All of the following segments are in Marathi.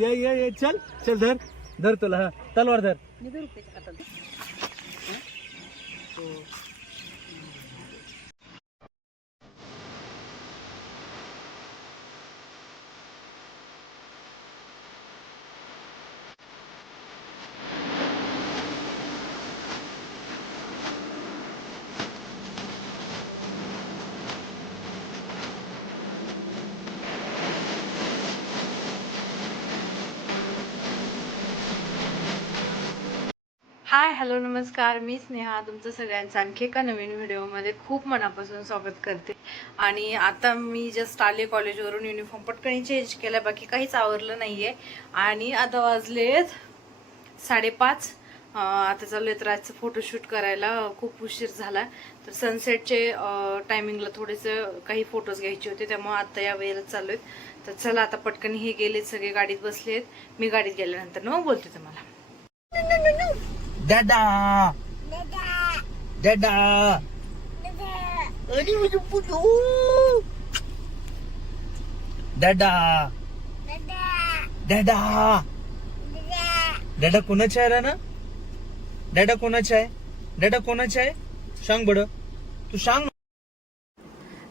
ये ये ये चल चल धर. धर तुला हा. तलवार धर. हाय हॅलो नमस्कार. मी स्नेहा तुमचं सगळ्यांचं आणखी एका नवीन व्हिडिओमध्ये खूप मनापासून स्वागत करते. आणि आता मी जस्ट आले कॉलेजवरून युनिफॉर्म पटकन चेंज केला बाकी काहीच आवरलं नाही आहे आणि आता वाजलेत साडेपाच. आता चालू आहेत रातचं फोटोशूट करायला. खूप उशीर झाला. तर सनसेटचे टायमिंगला थोडेसे काही फोटोज घ्यायचे होते त्यामुळे आता या वेळेला चालू आहेत. तर चला आता पटकन हे गेलेत सगळे गाडीत बसले आहेत मी गाडीत गेल्यानंतर मग बोलते तुम्हाला. दादा दादा अरे माझं पुजू. दादा दादा दादा कोणाचा आहे रे ना दादा कोणाचा आहे दादा कोणाचा आहे सांग बड तू सांग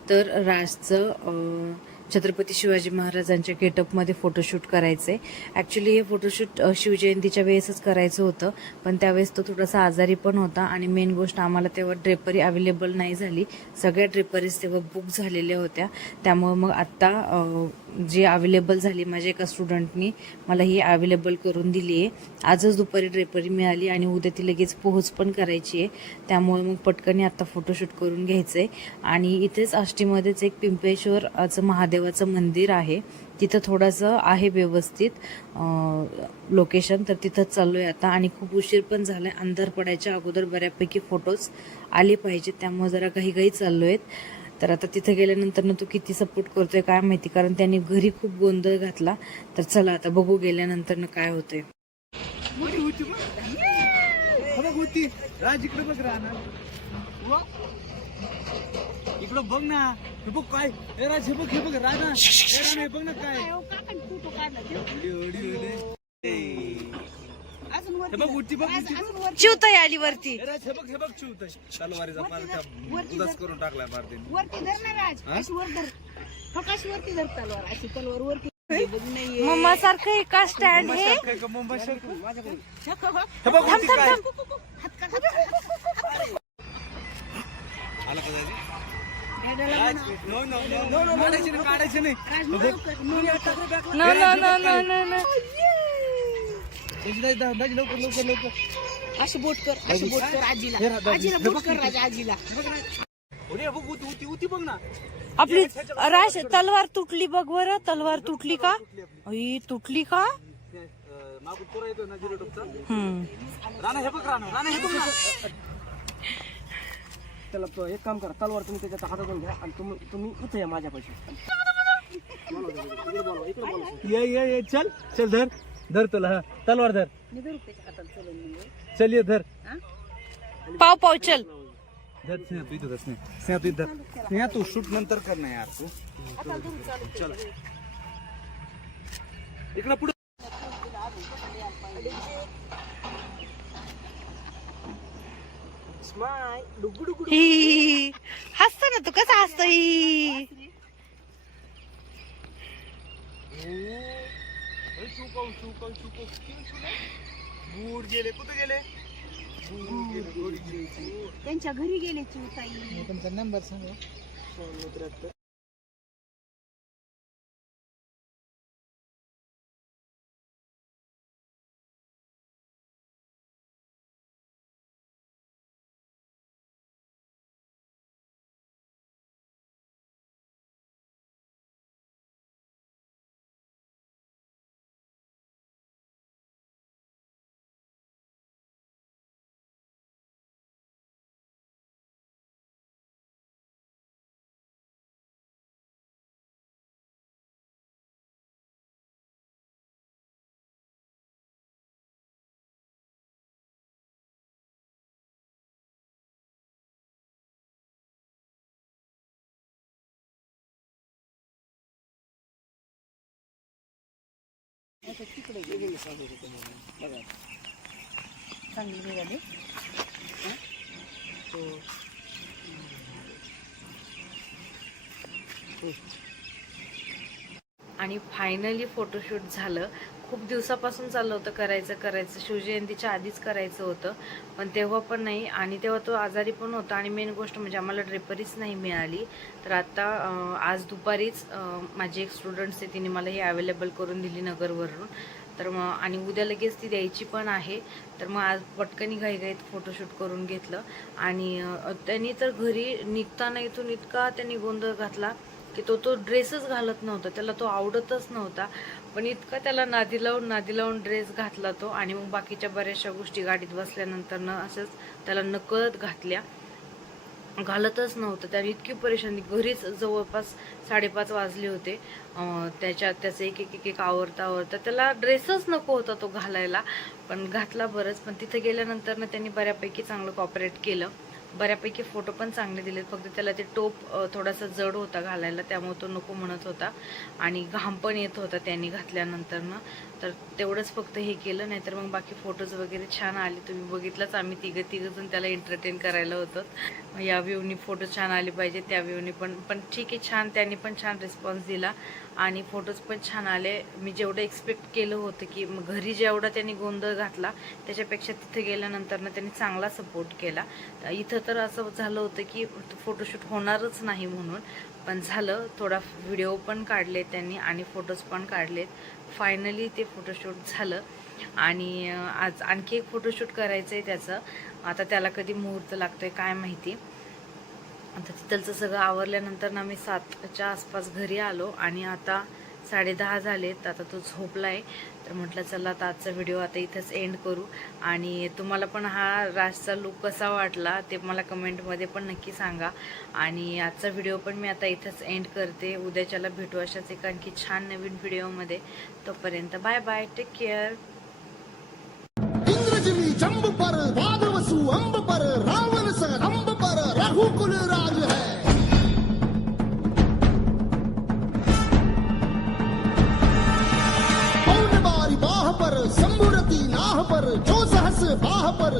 तर राजचं अं, छत्रपती शिवाजी महाराजांच्या गेटअपमध्ये फोटोशूट करायचे. ॲक्च्युली हे फोटोशूट शिवजयंतीच्या वेळेसच करायचं होतं. पण त्यावेळेस तो थोडासा आजारी पण होता आणि मेन गोष्ट आम्हाला तेव्हा ड्रेपरी अवेलेबल नाही झाली. सगळ्या ड्रेपरीज तेव्हा बुक झालेल्या होत्या. त्यामुळे मग आत्ता जी अवेलेबल झाली माझ्या एका स्टुडंटनी मला ही अवेलेबल करून दिली आहे. आजच दुपारी ड्रेपरी मिळाली आणि उद्या ती लगेच पोहोच पण करायची आहे. त्यामुळे मग पटकनी आत्ता फोटोशूट करून घ्यायचं आहे आणि इथेच आष्टीमध्येच एक पिंपेश्वरचं महादेवाचं मंदिर आहे. तिथं थोडंसं आहे व्यवस्थित लोकेशन तर तिथंच चाललो आहे आता. आणि खूप उशीर पण झाला आहे अंधार पडायच्या अगोदर बऱ्यापैकी फोटोज आले पाहिजेत. त्यामुळे जरा काही काही चाललो आहेत. तर आता तिथं गेल्यानंतर ना तो किती सपोर्ट करतोय काय माहिती? कारण त्यांनी घरी खूप गोंधळ घातला. तर चला आता बघू गेल्यानंतर ना काय होतंय. हा राज इकडे बघ राहणार वा. इकडं बघ ना. हे बघ काय. हे राज हे बघ हे बघ राणा. हे हे बघ ना काय. हे वरती बघ उठी बघ उठी बघ. अजून वरती चिवताई आली वरती हे राज हे बघ हे बघ चिवतोय तलवारीचा पार त्या उदास करून टाकलाय पार त्यांनी वरती धर ना राज अशी वर धर फक्त अशी वरती धर तलवार अशी तलवार वरती बघ नाहीये. मम्मा सारखं का स्टँड हे मुंबई सारखं? हे बघ काय हात. आला का दादी? काढायचे नाही काढायचे नाही राज. न न न न न अशी बोट कर अशी बोट कर आजीला. हे राज, आजीला हे बोट बघ कर राजा आजीला. ओडी, हे बघ होती होती होती बघ ना. आपली राश तलवार तुटली बघ बरं. तलवार तुटली का? अई, तुटली का? ते, अं, मागून पोरं येतोय ना जिरो टोपचा हम्म. राणा हे बघ राणा राणा हे बघ ना. त्याला प- एक काम करा तलवार तुम्ही त्याच्या हातातून घ्या आणि तुम्ही तुम्ही इथे या माझ्यापाशी. ये ये ये चल चल धर. धर तुला हा. तलवार धर. मी धरू त्याच्या हातात चलन म्हणजे चल ये धर. पाव पाव चल. धर स्नेहा तू इथं धर स्नेहा. स्नेहा तू इथं धर. स्नेहा तू शूट नंतर कर ना यार तू. आता धरू चालू चल. इकडे पुढे. स्माय डुगु डुगु ही हसत ना तू कसं हसत ही. चुकव चुकव चुकव बूट गेले. कुठे गेले. त्यांच्या घरी गेले चिवताई. तुमचा नंबर सांगा. आता तिकडे गेले. बघा. चांगली निघाली. आणि फायनली फोटोशूट झालं. खूप दिवसापासून चाललं होतं करायचं करायचं. शिवजयंतीच्या आधीच करायचं होतं. पण तेव्हा पण नाही. आणि तेव्हा तो आजारी पण होता. आणि मेन गोष्ट म्हणजे आम्हाला ड्रेपरीच नाही मिळाली. तर आता आज दुपारीच माझी एक स्टुडंट्स आहे तिने मला ही अवेलेबल करून दिली नगरवरून. तर मग आणि उद्या लगेच ती द्यायची पण आहे. तर मग आज पटकनी घाईघाईत फोटोशूट करून घेतलं. आणि त्यांनी तर घरी निघताना इथून इतका त्यांनी गोंधळ घातला की तो तो ड्रेसच घालत नव्हता. त्याला तो आवडतच नव्हता. पण इतका त्याला नादी लावून नादी लावून ड्रेस घातला तो आणि मग बाकीच्या बऱ्याचशा गोष्टी गाडीत बसल्यानंतर न असंच त्याला नकळत घातल्या. घालतच नव्हतं. त्याने इतकी परेशानी घरीच जवळपास साडेपाच वाजले होते. त्याच्या त्याचं एक एक एक एक आवरता आवरता त्याला ड्रेसच नको होता तो घालायला. पण घातला बरंच. पण तिथे गेल्यानंतर ना त्यांनी बऱ्यापैकी चांगलं कॉपरेट केलं. बऱ्यापैकी फोटो पण चांगले दिलेत. फक्त त्याला ते टोप थोडासा जड होता घालायला त्यामुळे तो नको म्हणत होता. आणि घाम पण येत होता त्यांनी घातल्यानंतर ना तर तेवढंच फक्त हे केलं नाही तर मग बाकी फोटोज वगैरे छान आले. तुम्ही बघितलंच आम्ही तिघं तिघं जण त्याला एंटरटेन करायला होतं. या व्ह्यूनी फोटो छान आले पाहिजे त्या व्ह्यूनी पण. पण ठीक आहे छान त्यांनी पण छान रिस्पॉन्स दिला. आणि फोटोज पण छान आले. मी जेवढं एक्सपेक्ट केलं होतं की मग घरी जेवढा त्यांनी गोंधळ घातला त्याच्यापेक्षा तिथे गेल्यानंतरनं त्यांनी चांगला सपोर्ट केला. इथं तर असं झालं होतं की फोटोशूट होणारच नाही म्हणून. पण झालं थोडा व्हिडिओ पण काढले त्यांनी आणि फोटोज पण काढलेत. फायनली ते फोटोशूट झालं. आणि आज आणखी एक फोटोशूट करायचं आहे त्याचं. आता त्याला कधी मुहूर्त लागतोय काय माहिती. आता तिथलचं सगळं आवरल्यानंतर ना मी सातच्या आसपास घरी आलो आणि आता साडे दहा झालेत आता तो झोपलाय. तर म्हटलं चला आता आजचा व्हिडिओ आता इथंच एंड करू. आणि तुम्हाला पण हा राजचा लुक कसा वाटला ते मला कमेंटमध्ये पण नक्की सांगा. आणि आजचा व्हिडिओ पण मी आता इथंच एंड करते. उद्याच्याला भेटू अशाच एक आणखी छान नवीन व्हिडिओमध्ये. तोपर्यंत बाय बाय टेक केअर इंद्रजिमी जंब पर वादवसु अंब पर रावण सर अंब पर रघुकुल राज बाह पर